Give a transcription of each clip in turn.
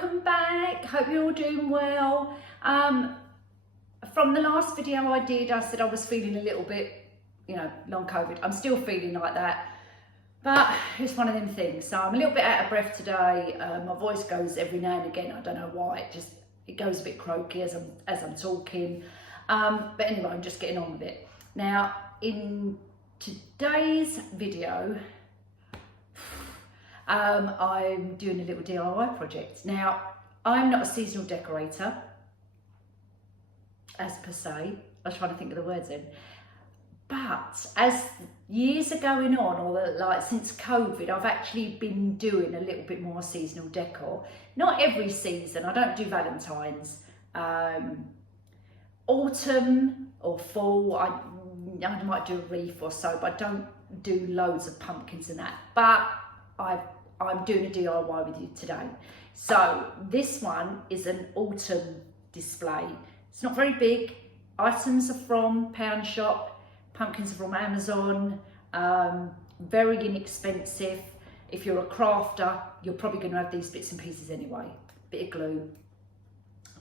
welcome back. Hope you're all doing well. From the last video I did, I said I was feeling a little bit, long COVID. I'm still feeling like that, but it's one of them things. So I'm a little bit out of breath today. My voice goes every now and again. I don't know why. It goes a bit croaky as I'm talking. But anyway, I'm just getting on with it. Now, in today's video, I'm doing a little DIY project. Now, I'm not a seasonal decorator, as per se. I was trying to think of the words then. But as years are going on, or like since COVID, I've actually been doing a little bit more seasonal decor. Not every season, I don't do Valentine's. Autumn or fall, I might do a wreath or so, but I don't do loads of pumpkins and that. But I'm doing a DIY with you today. So this one is an autumn display. It's not very big. Items are from Pound Shop, pumpkins are from Amazon, very inexpensive. If you're a crafter, you're probably going to have these bits and pieces anyway. Bit of glue.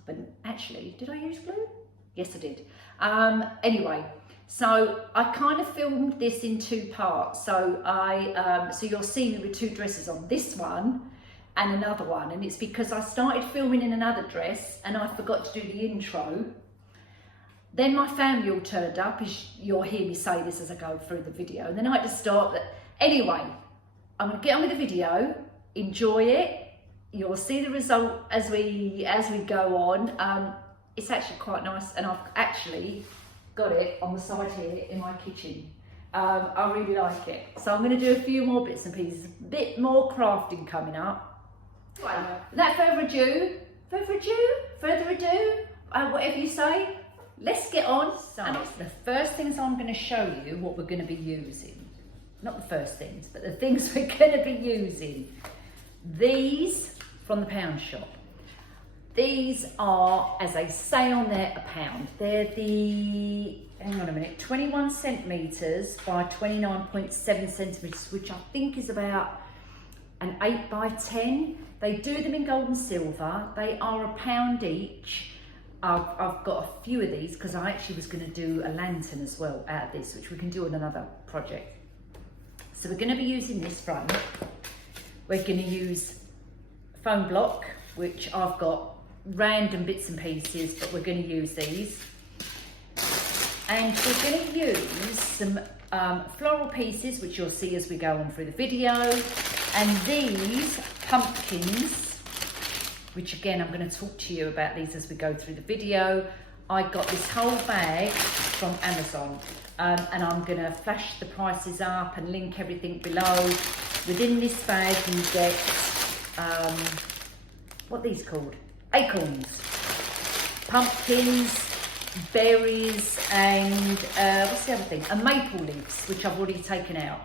But actually, did I use glue? Yes, I did. Anyway, so I kind of filmed this in two parts. So so you'll see me with two dresses on, this one and another one. And it's because I started filming in another dress and I forgot to do the intro. Then my family all turned up, as you'll hear me say this as I go through the video. And then I had to stop that. Anyway, I'm gonna get on with the video, enjoy it. You'll see the result as we go on. It's actually quite nice, and I've actually got it on the side here in my kitchen. I really like it. So I'm going to do a few more bits and pieces, a bit more crafting coming up. Without further ado, whatever you say, let's get on. So the first things I'm going to show you what we're going to be using. Not the first things, but the things we're going to be using. These from the Pound Shop. These are, as they say on there, £1. They're the, hang on a minute, 21 centimetres by 29.7 centimetres, which I think is about an 8 by 10. They do them in gold and silver. They are £1 each. I've got a few of these because I actually was going to do a lantern as well out of this, which we can do on another project. So we're going to be using this frame. We're going to use foam block, which I've got random bits and pieces, but we're going to use these. And we're going to use some floral pieces, which you'll see as we go on through the video. And these pumpkins, which again, I'm going to talk to you about these as we go through the video. I got this whole bag from Amazon, and I'm going to flash the prices up and link everything below. Within this bag, you get, what are these called? Acorns, pumpkins, berries, and what's the other thing? And maple leaves, which I've already taken out.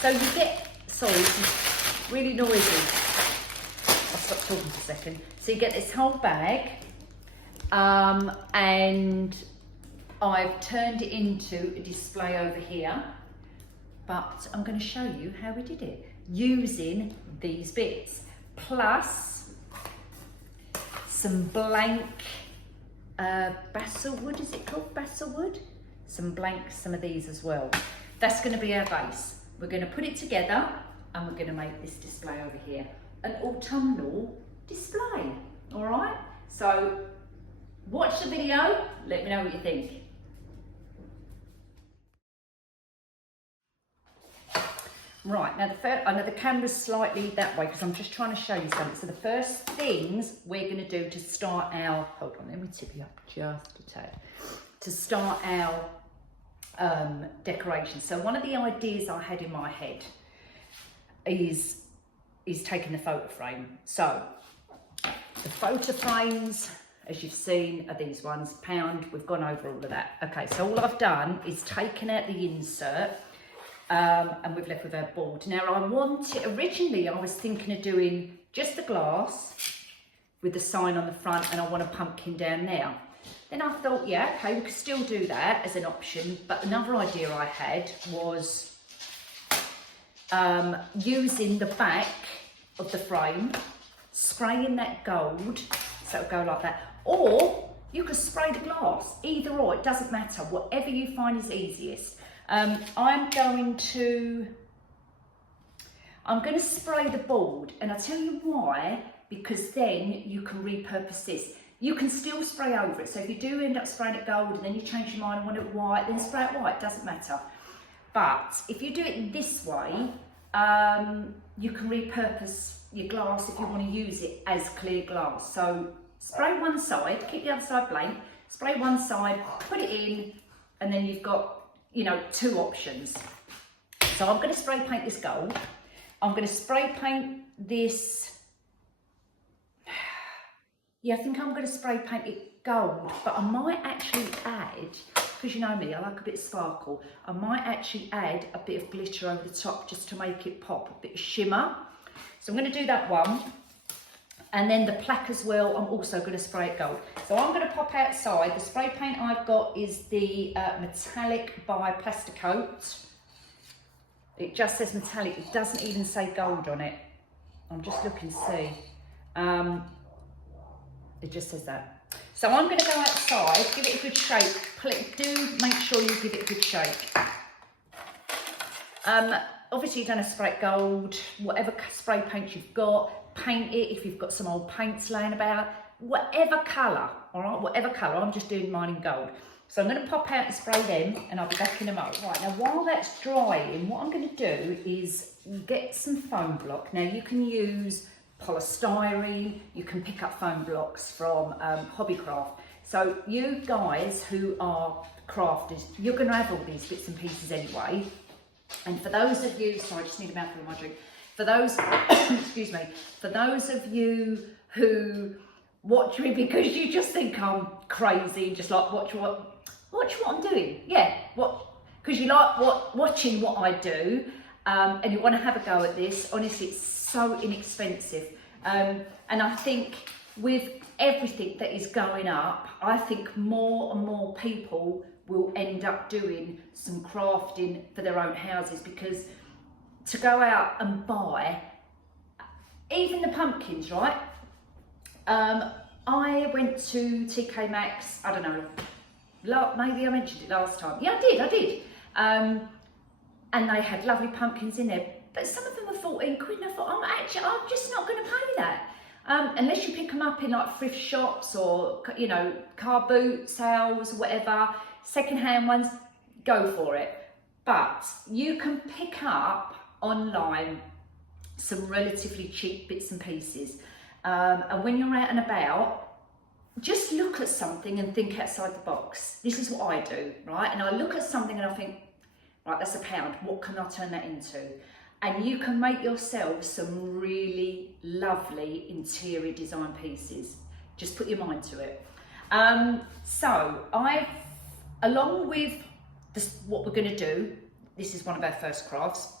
So you get, sorry, this is really noisy. I'll stop talking for a second. So you get this whole bag, and I've turned it into a display over here, but I'm going to show you how we did it using these bits, plus some blank basilwood, is it called basilwood? Some of these as well. That's going to be our base. We're going to put it together and we're going to make this display over here. An autumnal display, all right? So watch the video, let me know what you think. Right, now I know the camera's slightly that way because I'm just trying to show you something. So the first things we're going to do to start our, hold on, let me tip you up just a tad, to start our decoration. So one of the ideas I had in my head is taking the photo frame. So the photo frames, as you've seen, are these ones, £1. We've gone over all of that. Okay, so all I've done is taken out the insert, and we've left with our board. Now originally I was thinking of doing just the glass with the sign on the front, and I want a pumpkin down there. Then I thought, yeah, okay, we could still do that as an option, but another idea I had was using the back of the frame spraying that gold, so it'll go like that. Or you could spray the glass, either or, it doesn't matter, whatever you find is easiest. I'm going to spray the board, and I'll tell you why, because then you can repurpose this. You can still spray over it, so if you do end up spraying it gold and then you change your mind and want it white, then spray it white, doesn't matter. But if you do it this way, you can repurpose your glass if you want to use it as clear glass. So spray one side, keep the other side blank, spray one side, put it in, and then you've got, you know, two options. So I'm going to spray paint this gold. I'm going to spray paint this, yeah, I think I'm going to spray paint it gold, but I might actually add, because you know me, I like a bit of sparkle, I might actually add a bit of glitter over the top just to make it pop, a bit of shimmer. So I'm going to do that one. And then the plaque as well, I'm also going to spray it gold. So I'm going to pop outside. The spray paint I've got is the metallic by Plasticoat. It just says metallic, it doesn't even say gold on it. I'm just looking to see. It just says that. So I'm going to go outside, give it a good shake. Do make sure you give it a good shake. Obviously you don't have to spray it gold, whatever spray paint you've got, paint it if you've got some old paints laying about, whatever colour, all right, whatever colour. I'm just doing mine in gold. So I'm going to pop out and spray them, and I'll be back in a moment. Right, now while that's drying, what I'm going to do is get some foam block. Now you can use polystyrene, you can pick up foam blocks from Hobbycraft. So you guys who are crafters, you're going to have all these bits and pieces anyway. And for those of you, sorry, I just need a mouthful of my drink. For those, excuse me, for those of you who watch me because you just think I'm crazy, just like watch what I'm doing. Yeah, because you like watching what I do, and you want to have a go at this. Honestly, it's so inexpensive. And I think with everything that is going up, I think more and more people will end up doing some crafting for their own houses, because to go out and buy, even the pumpkins, right? I went to TK Maxx, I don't know, maybe I mentioned it last time. Yeah, I did. And they had lovely pumpkins in there, but some of them were 14 quid, and I thought, I'm just not going to pay that. Unless you pick them up in like thrift shops or, you know, car boot sales, whatever, second-hand ones, go for it. But you can pick up online some relatively cheap bits and pieces. And when you're out and about, just look at something and think outside the box. This is what I do, right? And I look at something and I think, right, that's £1. What can I turn that into? And you can make yourself some really lovely interior design pieces. Just put your mind to it. So I've, along with this, what we're going to do, this is one of our first crafts.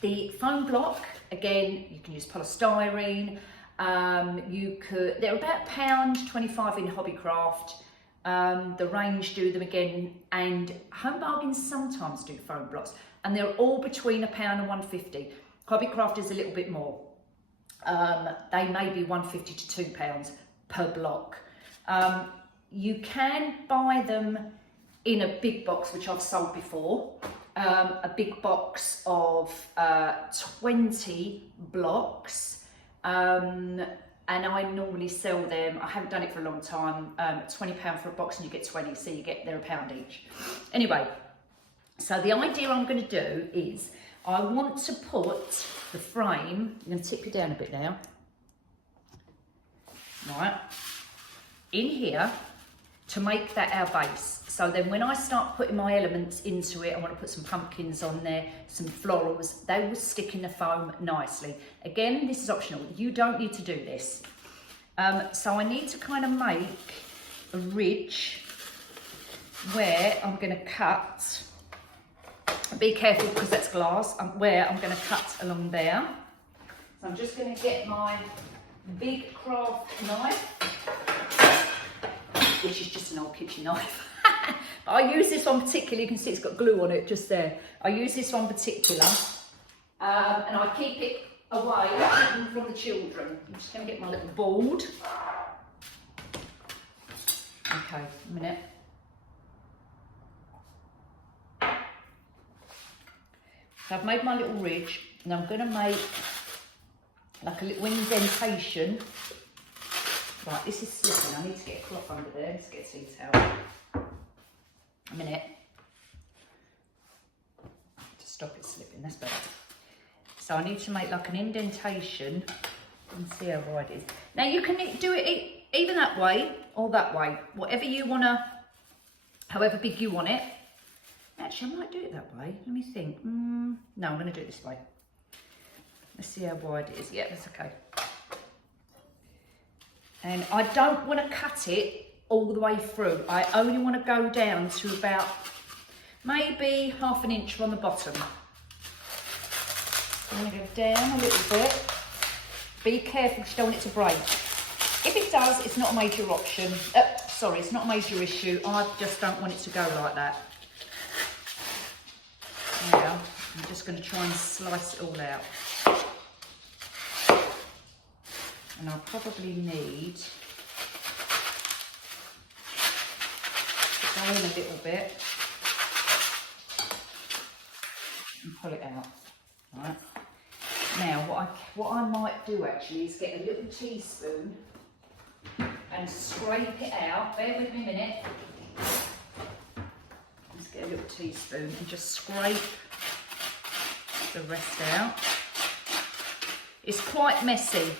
The foam block, again, you can use polystyrene. They're about £1.25 in Hobbycraft. The range do them again, and Home Bargains sometimes do foam blocks, and they're all between £1 and £1.50. Hobbycraft is a little bit more. They may be £1.50 to £2 per block. You can buy them in a big box, which I've sold before. A big box of 20 blocks. And I normally sell them, I haven't done it for a long time, £20 for a box, and you get 20, so they're £1 each. Anyway, so the idea I'm going to do is, I want to put the frame, I'm going to tip you down a bit now, right, in here to make that our base. So then when I start putting my elements into it, I want to put some pumpkins on there, some florals, they will stick in the foam nicely. Again, this is optional, you don't need to do this. So I need to kind of make a ridge where I'm going to cut, be careful because that's glass, where I'm going to cut along there. So I'm just going to get my big craft knife, which is just an old kitchen knife. But I use this one particularly, you can see it's got glue on it just there. I use this one particular, and I keep it away from the children. I'm just going to get my little board. Okay, a minute. So I've made my little ridge, and I'm going to make like a little indentation. Right, this is slipping. I need to get a cloth under there. Let's get a tea towel. A minute. To stop it slipping, that's better. So I need to make like an indentation and see how wide it is. Now you can do it either that way or that way, whatever you want to, however big you want it. Actually, I might do it that way. Let me think. No, I'm going to do it this way. Let's see how wide it is. Yeah, that's okay. And I don't want to cut it all the way through. I only want to go down to about maybe 1/2 inch from the bottom. I'm going to go down a little bit. Be careful because you don't want it to break. If it does, it's not a major option. Sorry, it's not a major issue. I just don't want it to go like that. Now, I'm just going to try and slice it all out. And I'll probably need to go in a little bit and pull it out. Right. Now, what I might do actually is get a little teaspoon and scrape it out. Bear with me a minute. Let's get a little teaspoon and just scrape the rest out. It's quite messy,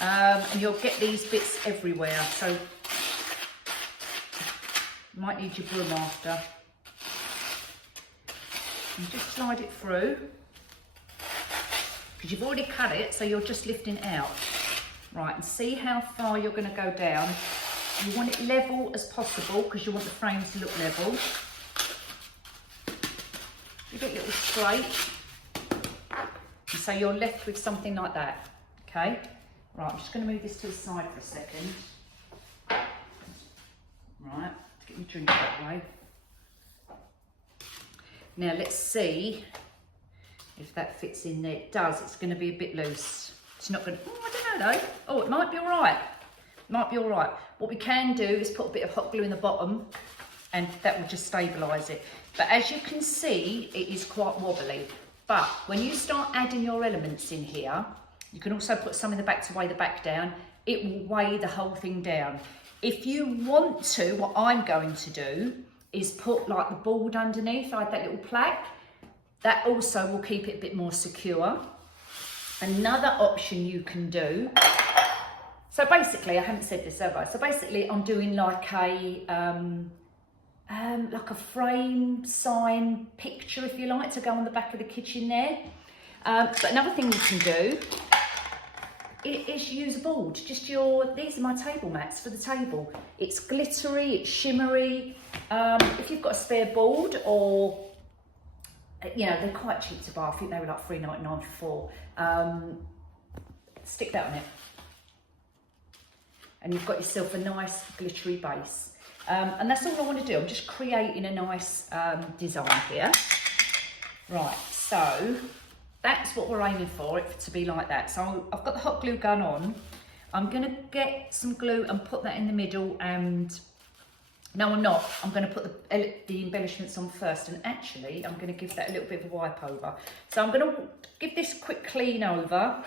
and you'll get these bits everywhere, so you might need your broom after. And just slide it through, because you've already cut it, so you're just lifting it out. Right, and see how far you're going to go down. You want it level as possible, because you want the frame to look level. Give it a little scrape, and so you're left with something like that. Okay, right, I'm just going to move this to the side for a second. Right, get your drink that way. Now let's see if that fits in there. It does. It's going to be a bit loose. It's not going to, I don't know though. Oh, it might be all right. Might be all right. What we can do is put a bit of hot glue in the bottom, and that will just stabilise it. But as you can see, it is quite wobbly. But when you start adding your elements in here, you can also put some in the back to weigh the back down. It will weigh the whole thing down. If you want to, what I'm going to do is put like the board underneath, like that little plaque. That also will keep it a bit more secure. Another option you can do, so basically, I haven't said this, have I? So basically, I'm doing like a frame sign picture, if you like, to go on the back of the kitchen there. But another thing you can do is use a board. Just these are my table mats for the table. It's glittery, it's shimmery. If you've got a spare board, or you know, they're quite cheap to buy. I think they were like $3.99 for 4. Stick that on it, and you've got yourself a nice glittery base. And that's all I want to do. I'm just creating a nice design here. Right, so that's what we're aiming for, it to be like that. So I've got the hot glue gun on. I'm going to get some glue and put that in the middle, and no, I'm not. I'm going to put the embellishments on first, and actually I'm going to give that a little bit of a wipe over. So I'm going to give this quick clean over.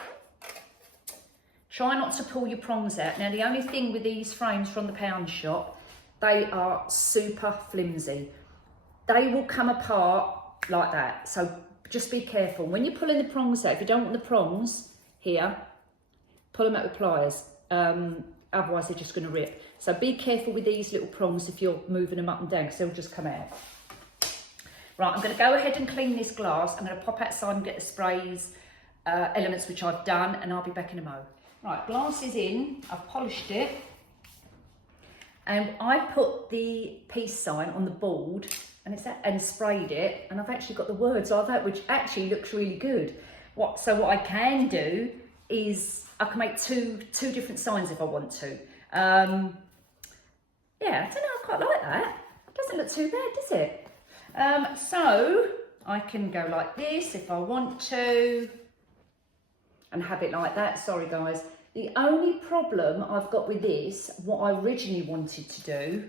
Try not to pull your prongs out. Now, the only thing with these frames from the pound shop, they are super flimsy. They will come apart like that. So just be careful. When you're pulling the prongs out, if you don't want the prongs here, pull them out with pliers. Otherwise, they're just going to rip. So be careful with these little prongs if you're moving them up and down, because they'll just come out. Right, I'm going to go ahead and clean this glass. I'm going to pop outside and get the sprays, elements which I've done, and I'll be back in a mo. Right, glass is in. I've polished it. And I put the peace sign on the board, and sprayed it, and I've actually got the words of that, which actually looks really good. So what I can do is I can make two different signs if I want to. Yeah, I don't know, I quite like that. Doesn't look too bad, does it? So I can go like this if I want to. and have it like that. Sorry guys. The only problem I've got with this, what I originally wanted to do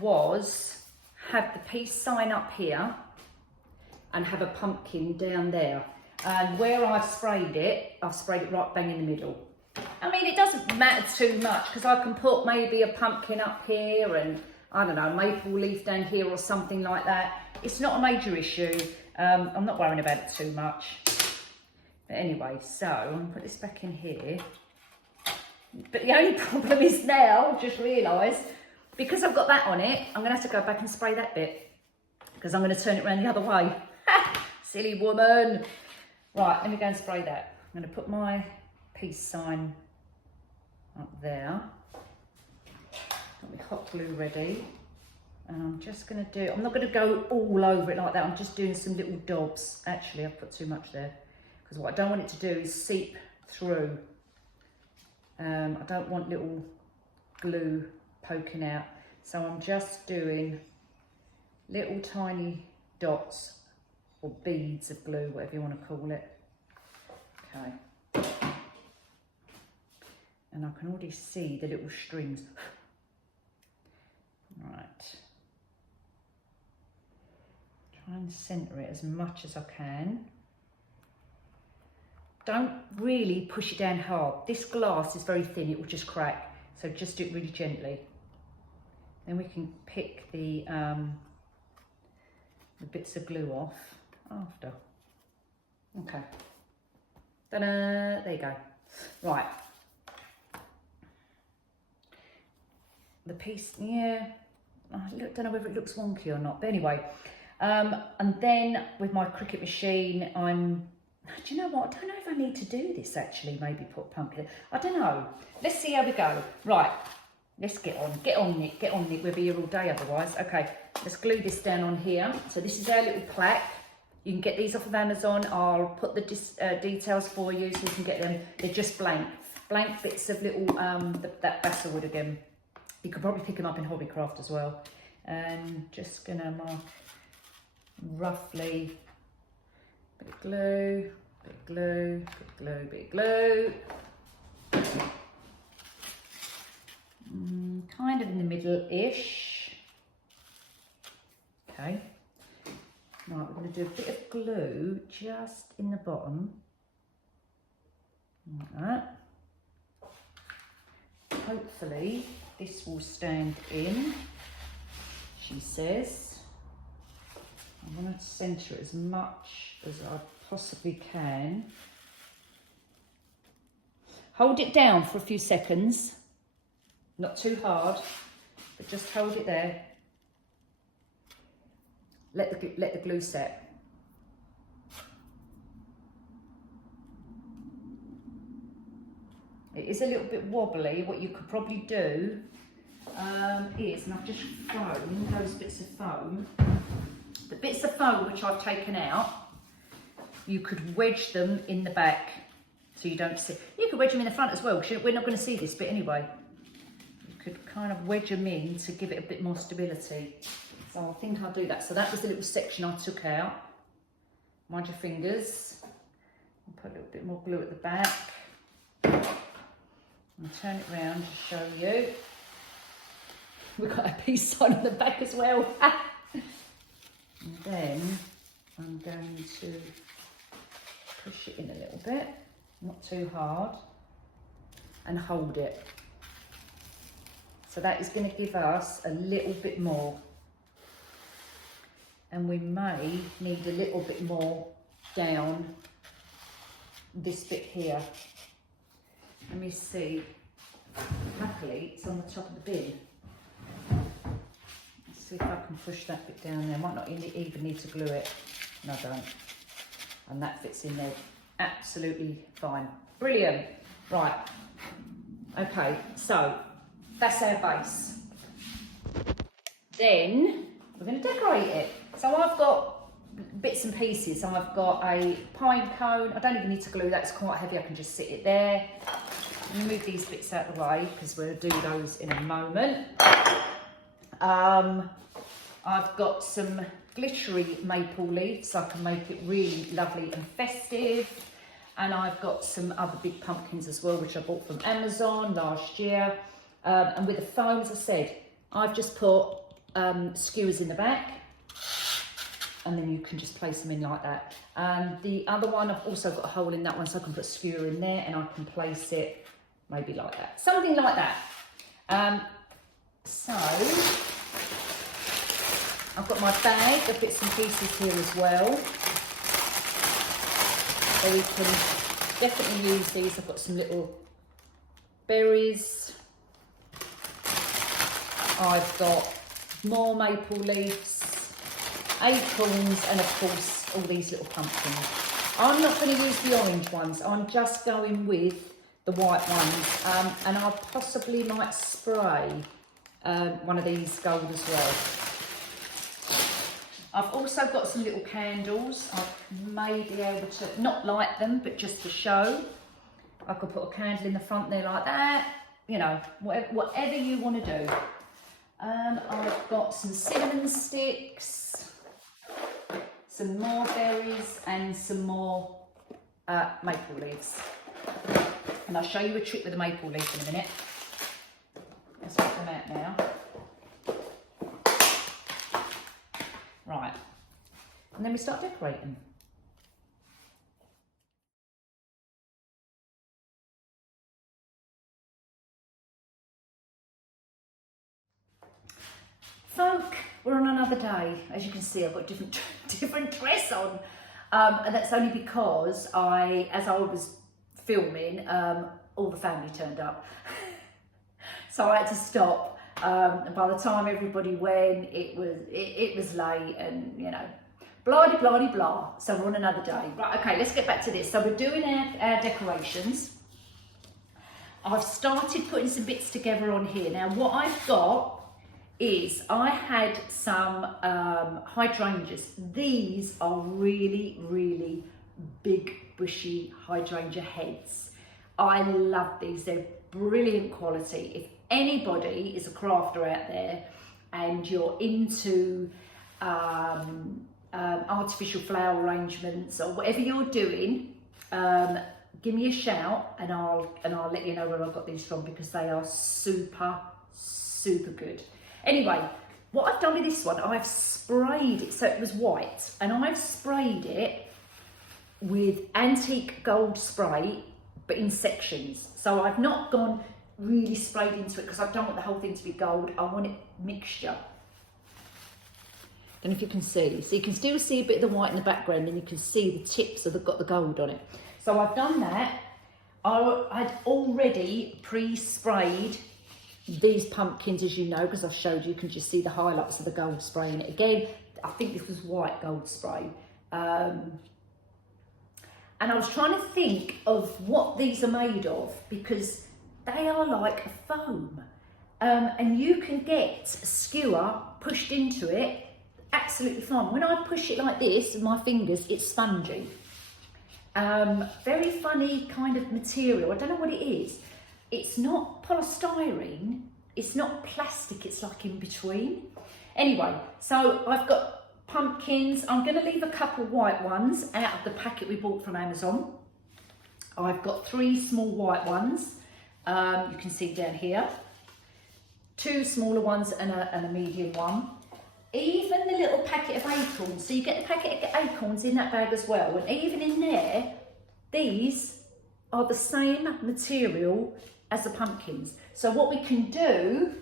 was have the peace sign up here and have a pumpkin down there. And where I've sprayed it right bang in the middle. I mean, it doesn't matter too much because I can put maybe a pumpkin up here and, I don't know, maple leaf down here or something like that. It's not a major issue. I'm not worrying about it too much. But anyway, so I'm going to put this back in here. But the only problem is now, I've just realised, because I've got that on it, I'm going to have to go back and spray that bit. Because I'm going to turn it around the other way. Silly woman. Right, let me go and spray that. I'm going to put my peace sign up there. Got my hot glue ready. And I'm just going to do, I'm not going to go all over it like that. I'm just doing some little dobs. Actually, I've put too much there. Because what I don't want it to do is seep through. I don't want little glue poking out. So I'm just doing little tiny dots or beads of glue, whatever you want to call it. Okay. And I can already see the little strings. Right. Try and centre it as much as I can. Don't really push it down hard. This glass is very thin, it will just crack. So just do it really gently. Then we can pick the bits of glue off after. Okay. Ta-da! There you go. Right. The piece, yeah, I don't know whether it looks wonky or not, but anyway. And then with my Cricut machine, do you know what? I don't know if I need to do this actually, maybe put pumpkin. I don't know. Let's see how we go. Right, let's get on it. We'll be here all day otherwise. Okay, let's glue this down on here. So this is our little plaque. You can get these off of Amazon. I'll put the details for you so you can get them. They're just blank bits of little, that basswood again. You could probably pick them up in Hobbycraft as well. And just gonna mark roughly, bit of glue, bit of glue, bit of glue, bit of glue. Kind of in the middle-ish. Okay. Right, we're going to do a bit of glue just in the bottom, like that. Hopefully this will stand in, she says. I want to centre it as much as I possibly can. Hold it down for a few seconds, not too hard, but just hold it there. Let the glue set. It is a little bit wobbly. What you could probably do is, and I've just thrown those bits of foam, the bits of foam which I've taken out, you could wedge them in the back so you don't see. You could wedge them in the front as well, because we're not going to see this bit anyway. You could kind of wedge them in to give it a bit more stability. So I think I'll do that. So that was the little section I took out. Mind your fingers. I'll put a little bit more glue at the back. And turn it round to show you. We've got a peace sign on the back as well. And then I'm going to push it in a little bit, not too hard, and hold it. So that is going to give us a little bit more. And we may need a little bit more down this bit here. Let me see. Luckily, it's on the top of the bin. Let's see if I can push that bit down there. I might not even need to glue it. No, I don't. And that fits in there absolutely fine. Brilliant. Right. Okay, so that's our base. Then we're going to decorate it. So I've got bits and pieces. So I've got a pine cone. I don't even need to glue that, it's quite heavy. I can just sit it there. Move these bits out of the way because we'll do those in a moment. I've got some glittery maple leaves, so I can make it really lovely and festive. And I've got some other big pumpkins as well, which I bought from Amazon last year. And with the foam, as I said, I've just put skewers in the back, and then you can just place them in like that. And the other one, I've also got a hole in that one, so I can put a skewer in there and I can place it maybe like that, something like that. So I've got my bag of bits and pieces here as well, so we can definitely use these. I've got some little berries, I've got more maple leaves, acorns, and of course all these little pumpkins. I'm not going to use the orange ones, I'm just going with the white ones, and I possibly might spray one of these gold as well. I've also got some little candles. I may be able to not light them, but just to show. I could put a candle in the front there like that, you know, whatever you want to do. I've got some cinnamon sticks, some more berries, and some more maple leaves. And I'll show you a trick with the maple leaf in a minute. Let's get them out now. Right, and then we start decorating. Folk, we're on another day. As you can see, I've got different dress on, and that's only because as I was filming, all the family turned up, so I had to stop. And by the time everybody went, it was late, and you know, blah de blah de blah. So we're on another day. Right, okay, let's get back to this. So we're doing our decorations. I've started putting some bits together on here. Now what I've got is I had some hydrangeas. These are really, really big, bushy hydrangea heads. I love these. They're brilliant quality. If anybody is a crafter out there and you're into artificial flower arrangements or whatever you're doing, give me a shout and I'll let you know where I got these from, because they are super good. Anyway, what I've done with this one, I've sprayed it, so it was white, and I've sprayed it with antique gold spray, but in sections. So I've not gone really sprayed into it, because I don't want the whole thing to be gold. I want it mixture. Don't know if you can see. So you can still see a bit of the white in the background, and you can see the tips that have got the gold on it. So I've done that. I'd already pre-sprayed these pumpkins, as you know, because I've showed you. You can just see the highlights of the gold spray in it. Again, I think this was white gold spray. And I was trying to think of what these are made of, because they are like a foam. And you can get a skewer pushed into it, absolutely fine. When I push it like this with my fingers, it's spongy. Very funny kind of material. I don't know what it is. It's not polystyrene, it's not plastic, it's like in between. Anyway, so I've got pumpkins. I'm going to leave a couple white ones out of the packet we bought from Amazon. I've got 3 small white ones, you can see down here, 2 smaller ones and a medium one. Even the little packet of acorns, so you get the packet of acorns in that bag as well, and even in there, these are the same material as the pumpkins. So what we can do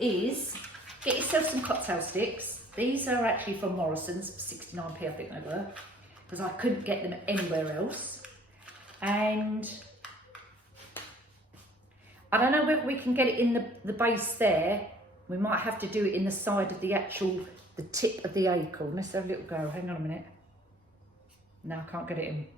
is get yourself some cocktail sticks. These are actually from Morrison's, 69p I think they were, because I couldn't get them anywhere else. And I don't know whether we can get it in the base there. We might have to do it in the side of the tip of the acorn. Let's have a little go. Hang on a minute. No, I can't get it in.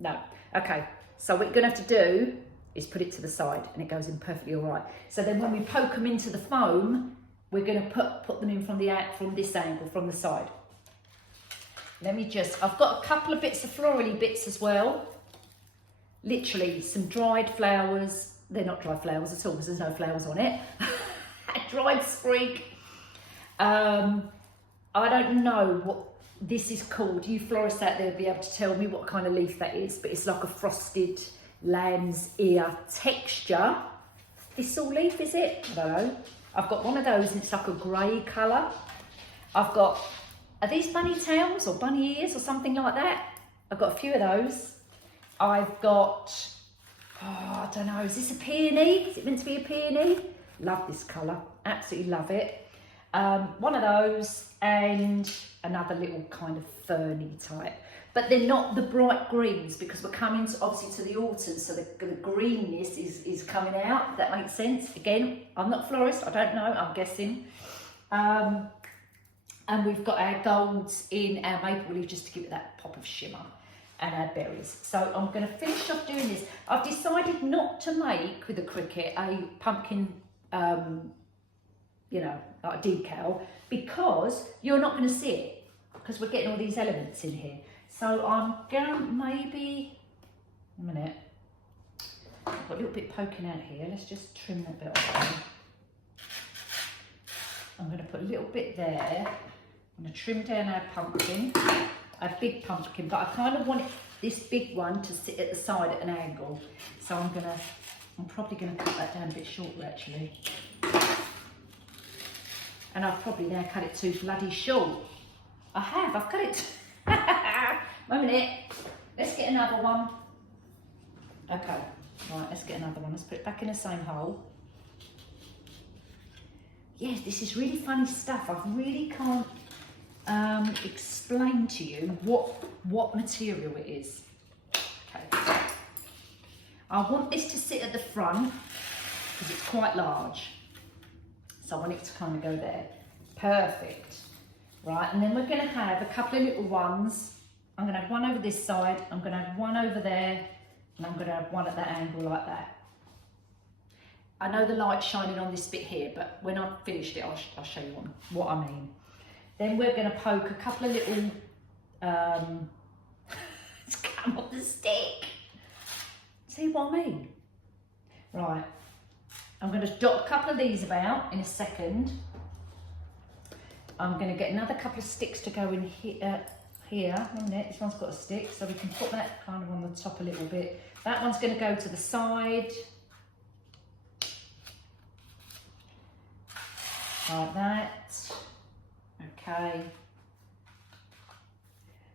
No. Okay. So what you're going to have to do is put it to the side, and it goes in perfectly all right. So then when we poke them into the foam, we're going to put them in from this angle, from the side. Let me I've got a couple of bits of florally bits as well. Literally some dried flowers. They're not dried flowers at all, because there's no flowers on it. A dried sprig. I don't know what this is called. You florists out there will be able to tell me what kind of leaf that is, but it's like a frosted lamb's ear texture. Thistle leaf, is it? I don't know. I've got one of those and it's like a grey colour. I've got, are these bunny tails or bunny ears or something like that? I've got a few of those. I've got, oh, I don't know, is this a peony? Is it meant to be a peony? Love this colour, absolutely love it. One of those and another little kind of ferny type. But they're not the bright greens because we're coming to, obviously to the autumn, so the greenness is coming out, if that makes sense. Again, I'm not a florist, I don't know, I'm guessing. And we've got our golds in our maple leaf just to give it that pop of shimmer, and our berries. So I'm going to finish off doing this. I've decided not to make with the Cricut a pumpkin, you know, like a decal, because you're not going to see it, because we're getting all these elements in here. So I'm going to maybe, a minute, I've got a little bit poking out here. Let's just trim that bit off. I'm going to put a little bit there. I'm going to trim down our pumpkin, a big pumpkin, but I kind of want this big one to sit at the side at an angle. So I'm probably going to cut that down a bit shorter actually. And I've probably now cut it too bloody short. I've cut it. One minute, let's get another one. Okay, right, let's get another one. Let's put it back in the same hole. Yes, this is really funny stuff. I really can't explain to you what material it is. Okay. I want this to sit at the front because it's quite large. So I want it to kind of go there. Perfect. Right, and then we're going to have a couple of little ones. I'm going to have one over this side, I'm going to have one over there, and I'm going to have one at that angle like that. I know the light's shining on this bit here, but when I've finished it, I'll show you what I mean. Then we're going to poke a couple of little, it's come off the stick. See what I mean? Right, I'm going to dot a couple of these about in a second. I'm going to get another couple of sticks to go in here. One minute, this one's got a stick, so we can put that kind of on the top a little bit. That one's going to go to the side. Like that. Okay.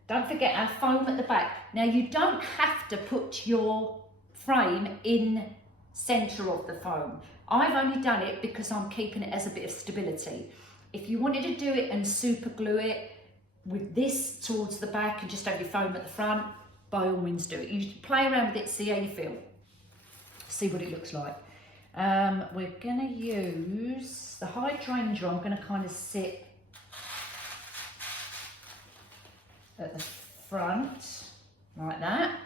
Don't forget our foam at the back. Now you don't have to put your frame in centre of the foam. I've only done it because I'm keeping it as a bit of stability. If you wanted to do it and super glue it with this towards the back and just have your foam at the front, by all means do it. You play around with it, see how you feel. See what it looks like. We're going to use the hydrangea. I'm going to kind of sit at the front like that.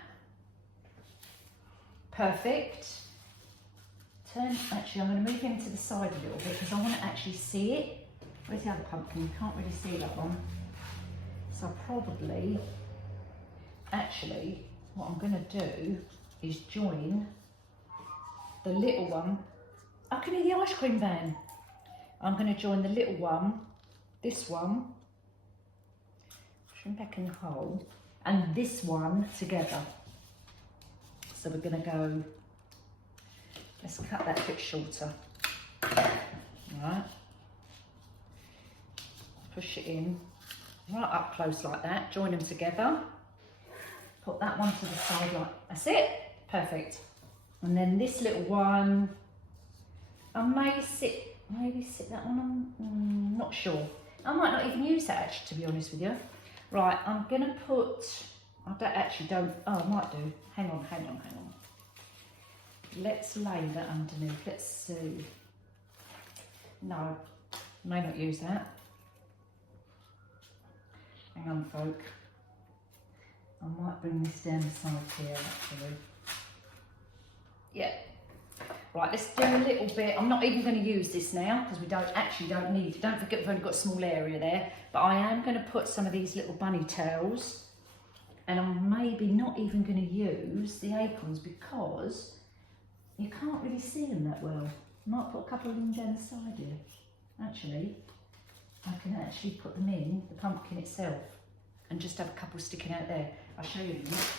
Perfect. Actually, I'm going to move him to the side a little bit because I want to actually see it. Where's the other pumpkin? You can't really see that one. So probably, actually, what I'm going to do is join the little one. I can hear the ice cream van. I'm going to join the little one, this one, trim back in the hole, and this one together. So we're going to go, let's cut that a bit shorter. Right. Push it in, right up close like that, join them together. Put that one to the side like, that's it, perfect. And then this little one, I maybe sit that one on, not sure. I might not even use that actually, to be honest with you. Right, I'm gonna put, I might do, hang on. Let's lay that underneath, let's see. No, may not use that. Hang on, folk. I might bring this down the side here, actually. Yeah. Right, let's do a little bit. I'm not even going to use this now because we don't need it. Don't forget we've only got a small area there. But I am going to put some of these little bunny tails, and I'm maybe not even going to use the acorns because you can't really see them that well. I might put a couple of them down the side here, actually. I can actually put them in the pumpkin itself and just have a couple sticking out there. I'll show you in a minute.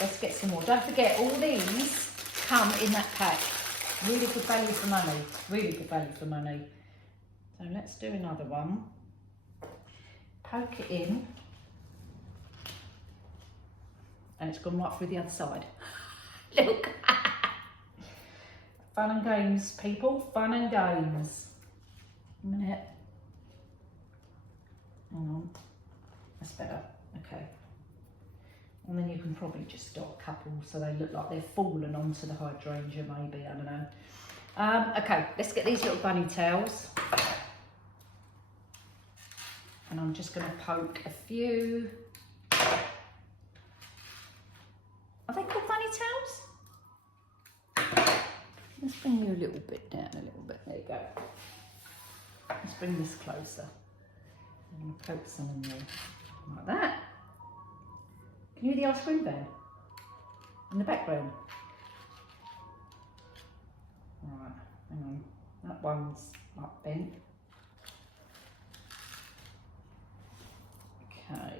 Let's get some more. Don't forget, all these come in that pack. Really good value for money. Really good value for money. So let's do another one. Poke it in. And it's gone right through the other side. Look. Fun and games, people. Fun and games. A minute. Hang on. That's better. Okay. And then you can probably just dot a couple so they look like they're fallen onto the hydrangea, maybe. I don't know. Okay, let's get these little bunny tails. And I'm just going to poke a few. Are they called bunny tails? Let's bring you a little bit down, a little bit. There you go. Let's bring this closer. I'm going to poke some in there, like that. Can you hear the ice cream van in the background? Right, hang on. That one's up bent. Okay,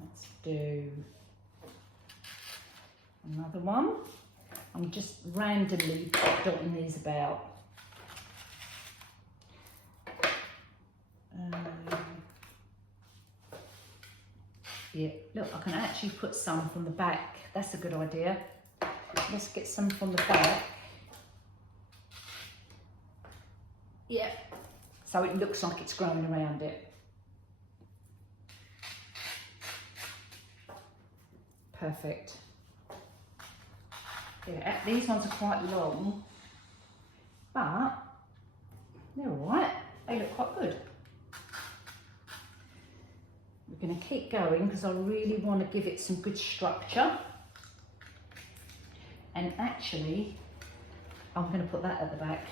let's do another one. I'm just randomly dotting these about. Yeah, look, I can actually put some from the back. That's a good idea. Let's get some from the back. Yeah, so it looks like it's growing around it. Perfect. Yeah, these ones are quite long, but they're all right. They look quite good. We're going to keep going because I really want to give it some good structure. And actually, I'm going to put that at the back.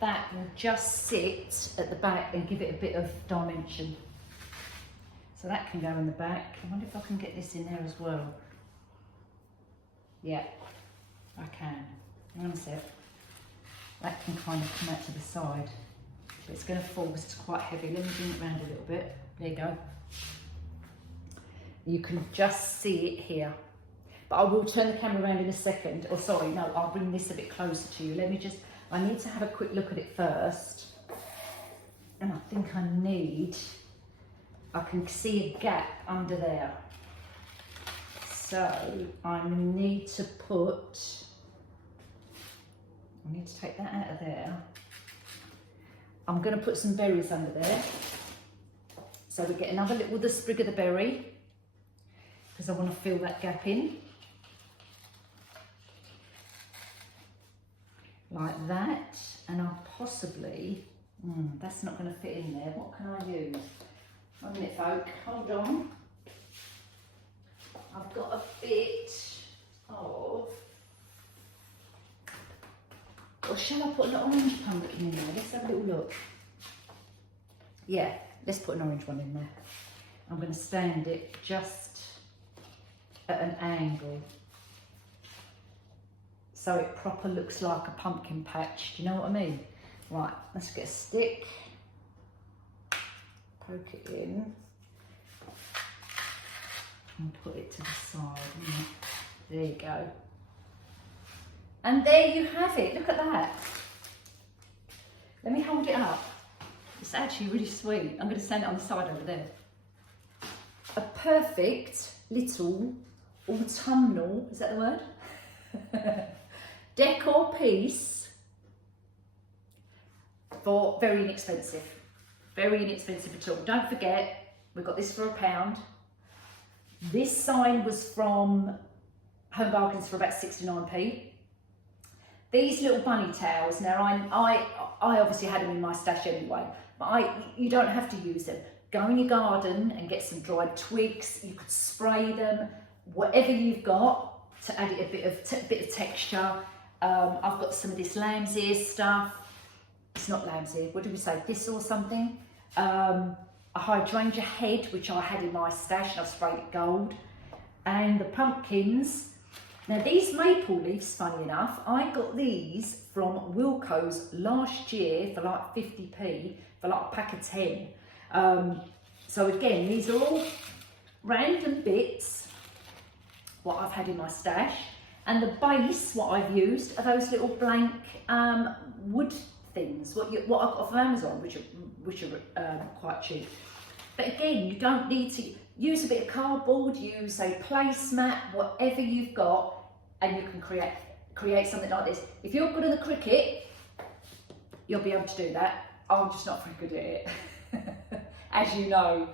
That will just sit at the back and give it a bit of dimension. So that can go in the back. I wonder if I can get this in there as well. Yeah, I can. Hang on a sec. That can kind of come out to the side. But it's going to fall because it's quite heavy. Let me bring it around a little bit. There you go. You can just see it here. But I will turn the camera around in a second. Oh, sorry, no, I'll bring this a bit closer to you. Let me just, I need to have a quick look at it first. And I think I can see a gap under there. So I need to take that out of there. I'm going to put some berries under there. So we get another little, the sprig of the berry, because I want to fill that gap in. Like that. And I'll possibly, that's not going to fit in there. What can I use? 1 minute, folk, hold on. I've got a bit of, or shall I put an orange pumpkin in there? Let's have a little look. Yeah, let's put an orange one in there. I'm going to stand it just at an angle so it proper looks like a pumpkin patch. Do you know what I mean? Right, let's get a stick, poke it in, and put it to the side. There you go. And there you have it. Look at that. Let me hold it up. It's actually really sweet. I'm going to stand it on the side over there. A perfect little autumnal, is that the word? Decor piece for very inexpensive. Very inexpensive at all. Don't forget, we got this for £1. This sign was from Home Bargains for about 69p. These little bunny tails, now I obviously had them in my stash anyway, but you don't have to use them. Go in your garden and get some dried twigs. You could spray them, whatever you've got to add it a bit of texture. I've got some of this lamb's ear stuff. It's not lamb's ear, what did we say, thistle or something? A hydrangea head, which I had in my stash and I've sprayed it gold. And the pumpkins Now these maple leaves, funny enough, I got these from Wilko's last year for like 50p, for like a pack of 10. So again, these are all random bits, what I've had in my stash. And the base, what I've used, are those little blank wood things, what I've got from Amazon, which are quite cheap. But again, you don't need to use a bit of cardboard, use a placemat, whatever you've got, and you can create something like this. If you're good at the Cricut, you'll be able to do that. I'm just not very good at it, as you know.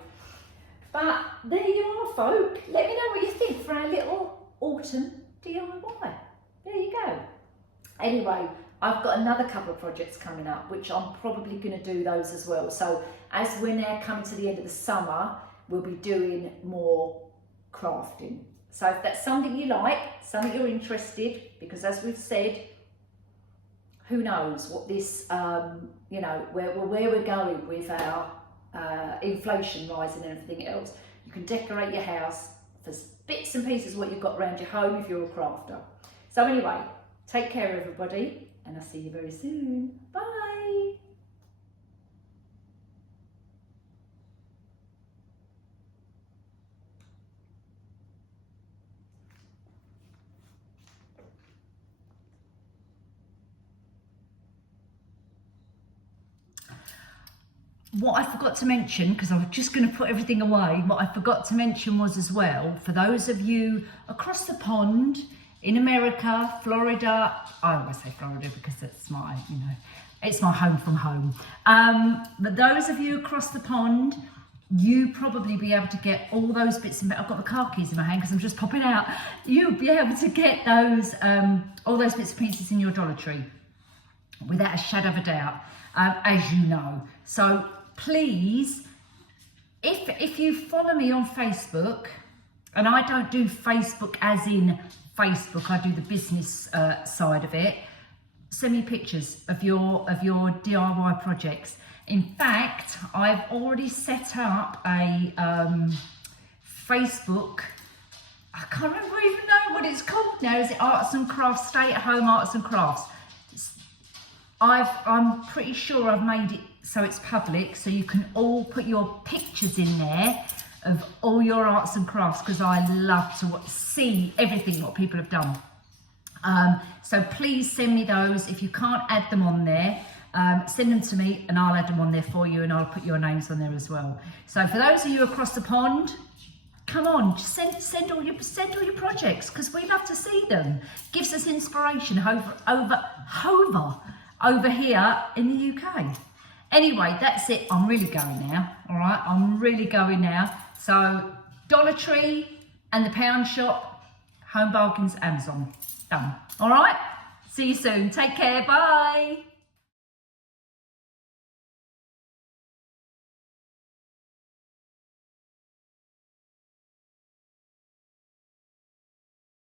But there you are, folk. Let me know what you think for our little autumn DIY. There you go. Anyway, I've got another couple of projects coming up, which I'm probably going to do those as well. So as we're now coming to the end of the summer, we'll be doing more crafting. So if that's something you like, something you're interested, because as we've said, who knows what this, you know, where we're going with our inflation rising and everything else. You can decorate your house for bits and pieces of what you've got around your home if you're a crafter. So anyway, take care everybody, and I'll see you very soon. Bye. What I forgot to mention, because I was just going to put everything away, what I forgot to mention was as well, for those of you across the pond, in America, Florida, I always say Florida because it's my, you know, it's my home from home. But those of you across the pond, you probably be able to get all those bits and I've got the car keys in my hand because I'm just popping out. You'll be able to get those, all those bits and pieces in your Dollar Tree without a shadow of a doubt, as you know. So please, if you follow me on Facebook, and I don't do Facebook as in Facebook, I do the business side of it, send me pictures of your DIY projects. In fact, I've already set up a Facebook, I can't remember even know what it's called now. Is it Arts and Crafts, Stay at Home Arts and Crafts? I'm pretty sure I've made it so it's public, so you can all put your pictures in there of all your arts and crafts, because I love to see everything what people have done. So please send me those. If you can't add them on there, send them to me and I'll add them on there for you, and I'll put your names on there as well. So for those of you across the pond, come on, just send all your projects, because we love to see them. Gives us inspiration over here in the UK. Anyway, that's it. I'm really going now. All right, I'm really going now. So Dollar Tree and the Pound Shop, Home Bargains, Amazon. Done. All right. See you soon. Take care. Bye.